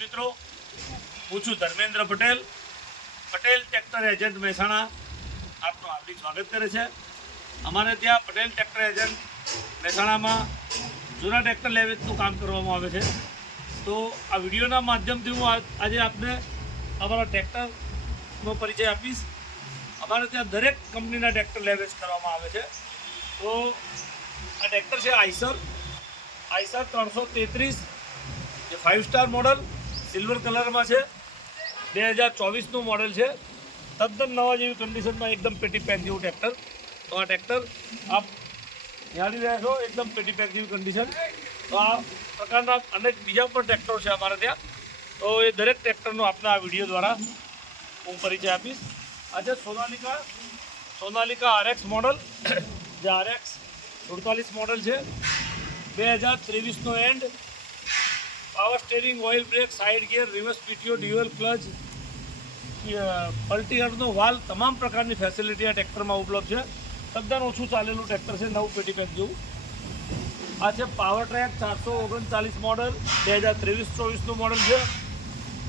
મિત્રો, હું છું ધર્મેન્દ્ર પટેલ. પટેલ ટ્રેક્ટર એજન્ટ મહેસાણા આપનું હાર્દિક સ્વાગત કરે છે. અમારે ત્યાં પટેલ ટ્રેક્ટર એજન્ટ મહેસાણામાં જૂના ટ્રેક્ટર લેવેચનું કામ કરવામાં આવે છે. તો આ વિડીયોના માધ્યમથી હું આજે આપને અમારા ટ્રેક્ટરનો પરિચય આપીશ. અમારે ત્યાં દરેક કંપનીના ટ્રેક્ટર લેવેચ કરવામાં આવે છે. તો આ ટ્રેક્ટર છે આઈસર 333, જે 5 સ્ટાર મોડલ સિલ્વર કલરમાં છે. 2024નું મોડલ છે. તદ્દન નવા જેવી કન્ડિશનમાં એકદમ પેટી પેક જેવું ટ્રેક્ટર. તો આ ટ્રેક્ટર આપ નિહાળી રહ્યા છો, એકદમ પેટી પેક જેવી કન્ડિશન. તો આ પ્રકારના અનેક બીજા પણ ટ્રેક્ટરો છે અમારે ત્યાં. તો એ દરેક ટ્રેક્ટરનો આપણા આ વિડીયો દ્વારા હું પરિચય આપીશ. આજે સોનાલિકા RX મોડલ, જે RX 47 મોડલ છે. 2023નો end. Power steering, oil brake, side gear, reverse PTO, dual clutch, પલ્ટીહરનો વાલ, તમામ પ્રકારની ફેસિલિટી આ ટ્રેક્ટરમાં ઉપલબ્ધ છે. તદ્દન ઓછું ચાલેલું ટ્રેક્ટર છે, નવું પેટી પેક જેવું. આ છે પાવર ટ્રેક 439 મોડલ, 2023-24નું મોડલ છે.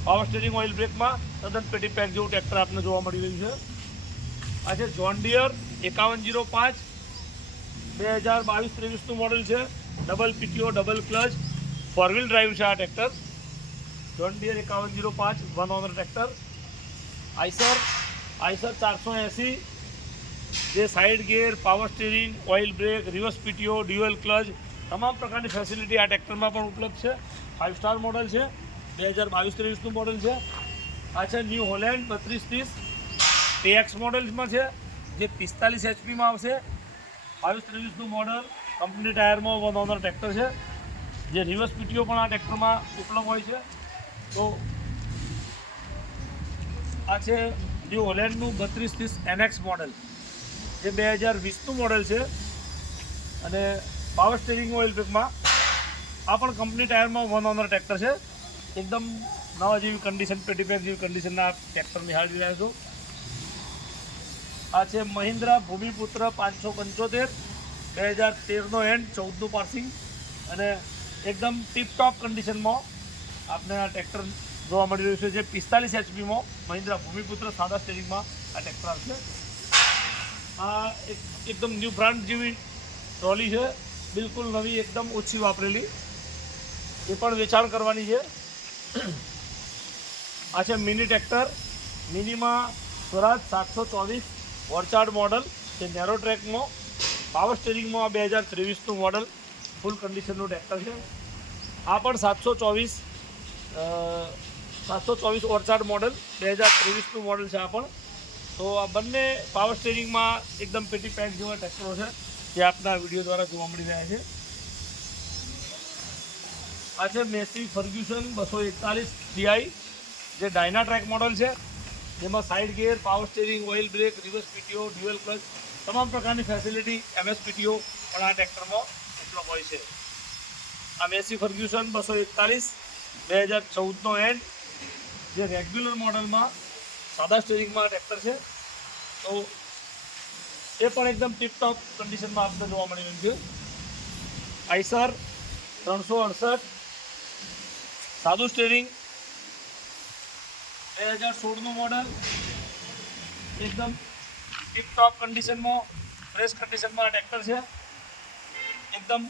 પાવર સ્ટેરિંગ, ઓઇલ બ્રેકમાં તદ્દન પેટી પેક જેવું ટ્રેક્ટર આપને જોવા મળી રહ્યું છે. આ છે જોન ડિયર 5105, 2022-23નું મોડલ છે. Double PTO, double clutch, 4 wheel drive છે આ tractor. John Deere 5105 1 owner tractor. Eicher 480, જે side gear, power steering, oil brake, reverse PTO, dual clutch, તમામ પ્રકારની ફેસિલિટી આ ટ્રેક્ટરમાં પણ ઉપલબ્ધ છે. 5 સ્ટાર મોડલ છે. 2022-23નું મોડલ છે. આ છે ન્યૂ હોલેન્ડ 3230 TX મોડલ્સમાં છે, જે 45 HPમાં આવશે. 22-23નું મોડલ, કંપની ટાયરમાં 1 ઓનર ટ્રેક્ટર છે. જે રિવર્સ PTO પણ આ ટ્રેક્ટરમાં ઉપલબ્ધ હોય છે. તો આ છે ન્યૂ હોલેન્ડનું 3230 NX મોડલ, જે 2020નું મોડલ છે. અને પાવર સ્ટીરિંગ, ઓઇલ બ્રેકમાં આ પણ કંપની ટાયરમાં 1 ઓનર ટ્રેક્ટર છે. એકદમ નવા જેવી કન્ડિશન, પેટી પેક જેવી કન્ડિશનના ટ્રેક્ટર નિહાળી રહ્યા છો. આ છે મહિન્દ્રા ભૂમિપુત્ર 575, 2013નો એન્ડ, 14નું પાસિંગ. અને એકદમ ટીપટોપ કન્ડિશનમાં આપને આ ટ્રેક્ટર જોવા મળી રહ્યું છે, જે 45 HPમાં મહિન્દ્રા ભૂમિપુત્ર સાદા સ્ટેરિંગમાં આ ટ્રેક્ટર આવશે. આ એકદમ ન્યૂ બ્રાન્ડ જેવી ટ્રોલી છે, બિલકુલ નવી, એકદમ ઓછી વાપરેલી. એ પણ વેચાણ કરવાની છે. આ છે મિની ટ્રેક્ટર, મિનીમાં સ્વરાજ 724 ઓર્ચાર્ડ મોડલ, જે નેરો ટ્રેકમાં પાવર સ્ટેરિંગમાં 2023નું મોડલ ફૂલ કન્ડિશનનું ટ્રેક્ટર છે. આ પણ 724 ઓર્ચાર્ડ મોડલ, 2023નું મોડલ છે આ પણ. તો આ બંને પાવર સ્ટેરિંગમાં એકદમ પેટી પેક જેવા ટ્રેક્ટરો છે, જે આપના વિડીયો દ્વારા જોવા મળી રહ્યા છે. આ છે મેસી ફર્ગ્યુસન 241 Ti, જે ડાયના ટ્રેક મોડલ છે. જેમાં side gear, power steering, oil brake, reverse PTO, dual clutch, તમામ પ્રકારની ફેસિલિટી MS PTO પણ આ ટ્રેક્ટરમાં ઉપલબ્ધ હોય છે. આ મેસી ફર્ગ્યુસન 241 2014નો એન્ડ, જે રેગ્યુલર મોડલમાં સાદા સ્ટેરિંગમાં ટ્રેક્ટર છે. તો એ પણ એકદમ ટીપટોપ કન્ડિશનમાં આપને જોવા મળી રહ્યું છે. આઈસર 368 સાદું સ્ટેરિંગ, 2016નું મોડલ, એકદમ ટીપટોપ કન્ડિશનમાં, ફ્રેશ કન્ડિશનમાં ટ્રેક્ટર છે. એકદમ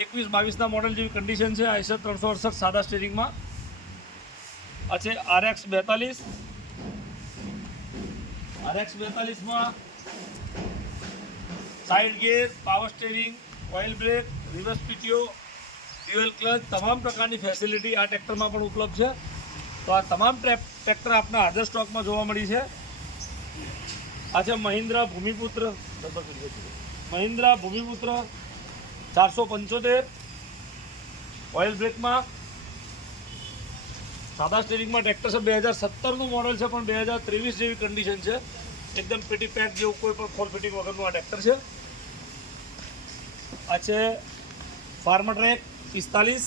21-22ના મોડલ જેવી કન્ડિશન છે. આઈસર 368 સાદા સ્ટેરિંગમાં. આ છે RX 42માં side gear, power steering, oil brake, reverse PTO, dual clutch, તમામ પ્રકારની ફેસિલિટી આ ટ્રેક્ટરમાં પણ ઉપલબ્ધ છે. તો આ તમામ ટ્રેક્ટર આપણા હાજર સ્ટોકમાં જોવા મળી છે. આ છે મહિન્દ્રા ભૂમિપુત્ર 475 ઓઇલ બ્રેકમાં સાદા સ્ટેરિંગમાં ટ્રેક્ટર છે. 2017નું મોડલ છે, પણ 2023 જેવી કન્ડિશન છે. એકદમ પેટી પેક જેવું, કોઈ પણ ફોર ફિટિંગ વગરનું આ ટ્રેક્ટર છે. આ છે ફાર્મર ટ્રેક 45,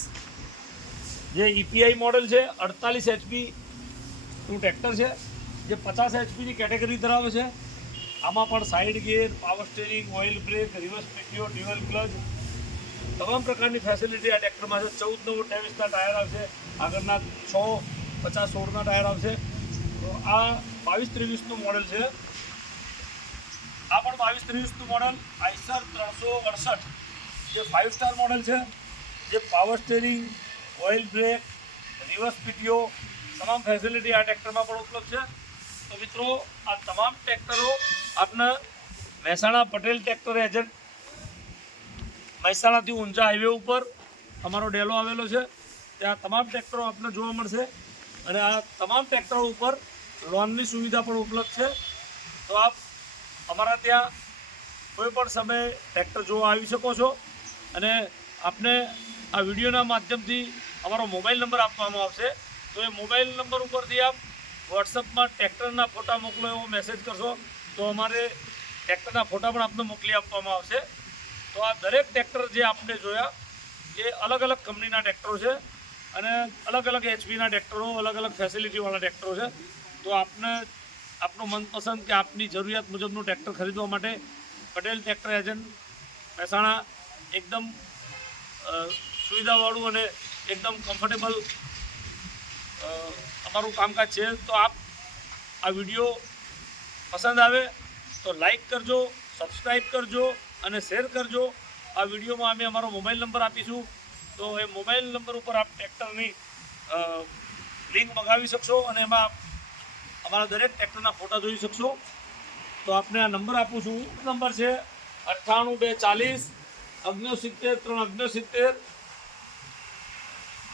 જે EPI મોડલ છે. 48 HPનું ટ્રેક્ટર છે, જે 50 HPની કેટેગરી ધરાવે છે. આમાં પણ side gear, power steering, oil brake, reverse PTO, dual clutch, તમામ પ્રકારની ફેસિલિટી આ ટ્રેક્ટરમાં છે. 14 નવ 28ના ટાયર આવશે. આગળના 6, 50, 16ના ટાયર આવશે. તો આ 22-23નું મોડલ છે. આ પણ 22-23નું મોડલ આઈસર 368 જે 5 સ્ટાર મોડલ છે, જે power steering, oil brake, reverse PTO તમામ ફેસિલિટી આ ટ્રેક્ટરમાં પણ ઉપલબ્ધ છે. તો મિત્રો આ તમામ ટ્રેક્ટરો આપને મહેસાણા પટેલ ટ્રેક્ટર એજન્ટ મહેસાણાથી ઊંઝા હાઈવે ઉપર અમારો ડેલો આવેલો છે. ત્યાં તમામ ટ્રેક્ટરો આપને જોવા મળશે અને આ તમામ ટ્રેક્ટરો ઉપર લોનની સુવિધા પણ ઉપલબ્ધ છે. તો આપ અમારા ત્યાં કોઈ પણ સમયે ટ્રેક્ટર જોવા આવી શકો છો અને આપને આ વિડીયોના માધ્યમથી અમારો મોબાઈલ નંબર આપવામાં આવશે. તો એ મોબાઈલ નંબર ઉપરથી આપ વોટ્સઅપમાં ટ્રેક્ટરના ફોટા મોકલો એવો મેસેજ કરશો તો અમારે ટ્રેક્ટરના ફોટા પણ આપને મોકલી આપવામાં આવશે. તો આ દરેક ટ્રેક્ટર જે આપણે જોયા એ અલગ અલગ કંપનીના ટ્રેક્ટરો છે અને અલગ અલગ એચપીના ટ્રેક્ટરો, અલગ અલગ ફેસિલિટીવાળા ટ્રેક્ટરો છે. તો આપને આપનું મનપસંદ કે આપની જરૂરિયાત મુજબનું ટ્રેક્ટર ખરીદવા માટે પટેલ ટ્રેક્ટર એજન્ટ મહેસાણા એકદમ સુવિધાવાળું અને એકદમ કમ્ફર્ટેબલ અમારું કામકાજ છે. તો આપ આ વિડીયો પસંદ આવે તો લાઈક કરજો, સબસ્ક્રાઈબ કરજો અને શેર કરજો. આ વિડીયોમાં અમે અમારો મોબાઈલ નંબર આપીશું. તો એ મોબાઈલ નંબર ઉપર આપ ટ્રેક્ટરની લિંક મંગાવી શકશો અને એમાં અમારા દરેક ટ્રેક્ટરના ફોટા જોઈ શકશો. તો આપને આ નંબર આપું છું. નંબર છે 98 240 69 369.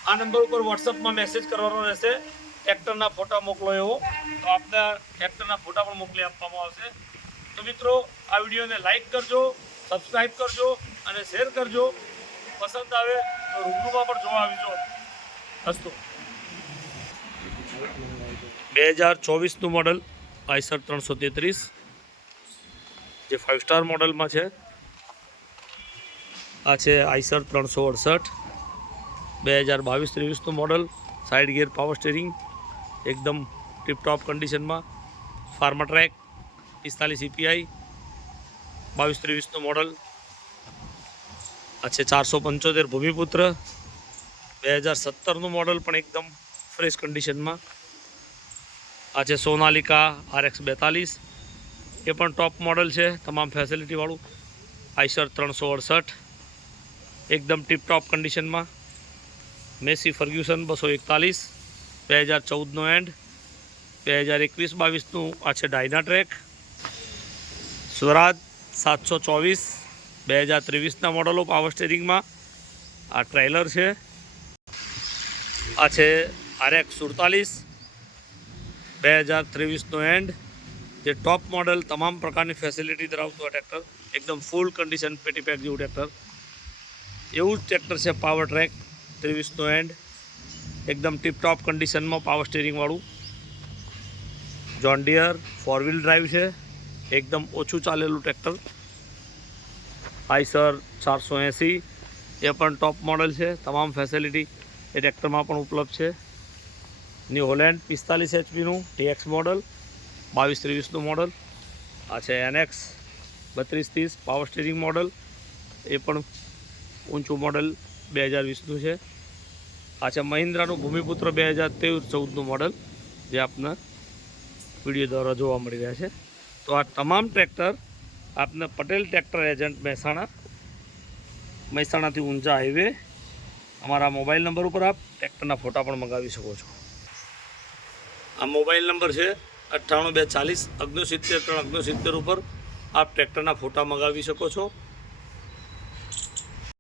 આ નંબર ઉપર વોટ્સઅપમાં મેસેજ કરવાનો રહેશે ટ્રેક્ટરના ફોટા મોકલો એવો. તો આપને ટ્રેક્ટરના ફોટા પણ મોકલી આપવામાં આવશે. તો મિત્રો આ વિડીયોને લાઈક કરજો, સબસ્ક્રાઈબ કરજો અને શેર કરજો. પસંદ આવે તો રૂબરૂમાં પણ જોવા આવજો. અસ્તુ. 2024નું મોડલ આઈસર 333 જે 5 સ્ટાર મોડલમાં છે. આ છે આઈસર 368 2022-23નું model. Side gear power steering એકદમ ટીપટોપ કન્ડિશનમાં. ફાર્મા ટ્રેક 45 EPI 22-23નું મોડલ. આ છે 475 ભૂમિપુત્ર 2017નું મોડલ પણ એકદમ ફ્રેશ કન્ડિશનમાં. આ છે સોનાલિકા RX 42 એ પણ ટોપ મોડલ છે, તમામ ફેસિલિટીવાળું. આઈસર 368 એકદમ ટીપટોપ કન્ડિશનમાં. મેસી ફર્ગ્યુસન 241 2014નો એન્ડ 2021-22નું. આ છે ડાયનાટ્રેક સ્વરાજ 724 2023ના મોડલો પાવર સ્ટેરિંગમાં. આ ટ્રેલર છે. આ છે RX 47 2023નો એન્ડ જે ટોપ મોડલ, તમામ પ્રકારની ફેસિલિટી ધરાવતું આ ટ્રેક્ટર. એકદમ ફૂલ કન્ડિશન પેટી પેક જેવું ટ્રેક્ટર. એવું જ ટ્રેક્ટર છે પાવર ટ્રેક 23નો એન્ડ એકદમ ટીપટોપ કન્ડિશનમાં પાવર સ્ટેરિંગવાળું. જોન ડિયર 4 વ્હીલ ડ્રાઈવ છે, એકદમ ઓછું ચાલેલું ટ્રેક્ટર. આઈસર 480 એ પણ ટોપ મોડલ છે, તમામ ફેસિલિટી એ ટ્રેક્ટરમાં પણ ઉપલબ્ધ છે. ન્યૂ હોલેન્ડ 45 HPનું TX મોડલ 22-23નું મોડલ. આ છે NX 3230 પાવર સ્ટીરિંગ મોડલ, એ પણ ઊંચું મોડલ 2020નું છે. આ છે મહિન્દ્રાનું ભૂમિપુત્ર 2013-14નું મોડલ જે આપને વિડીયો દ્વારા જોવા મળી રહ્યા છે. તો આ તમામ ટ્રેક્ટર આપને પટેલ ટ્રેક્ટર એજન્ટ મહેસાણાથી ઊંઝા હાઈવે અમારા મોબાઈલ નંબર ઉપર આપ ટ્રેક્ટરના ફોટા પણ મંગાવી શકો છો. આ મોબાઈલ નંબર છે 98 240 69 369 ઉપર આપ ટ્રેક્ટરના ફોટા મંગાવી શકો છો